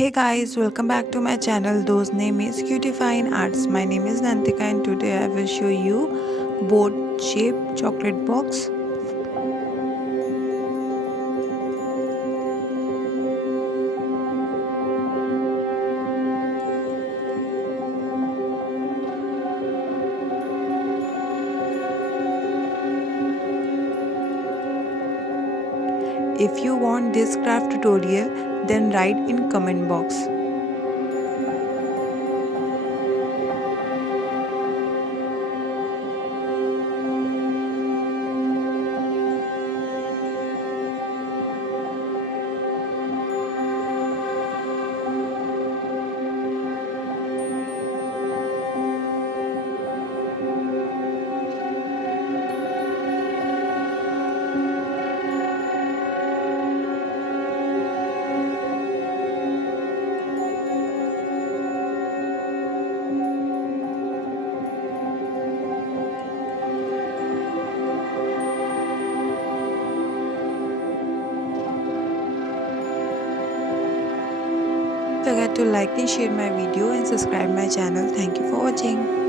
Hey guys, welcome back to my channel. Those name is Cuteefinearts. My name is Nantika and today I will show you boat shaped chocolate box. If you want this craft tutorial, then write in comment box. Don't forget to like and share my video and subscribe my channel. Thank you for watching.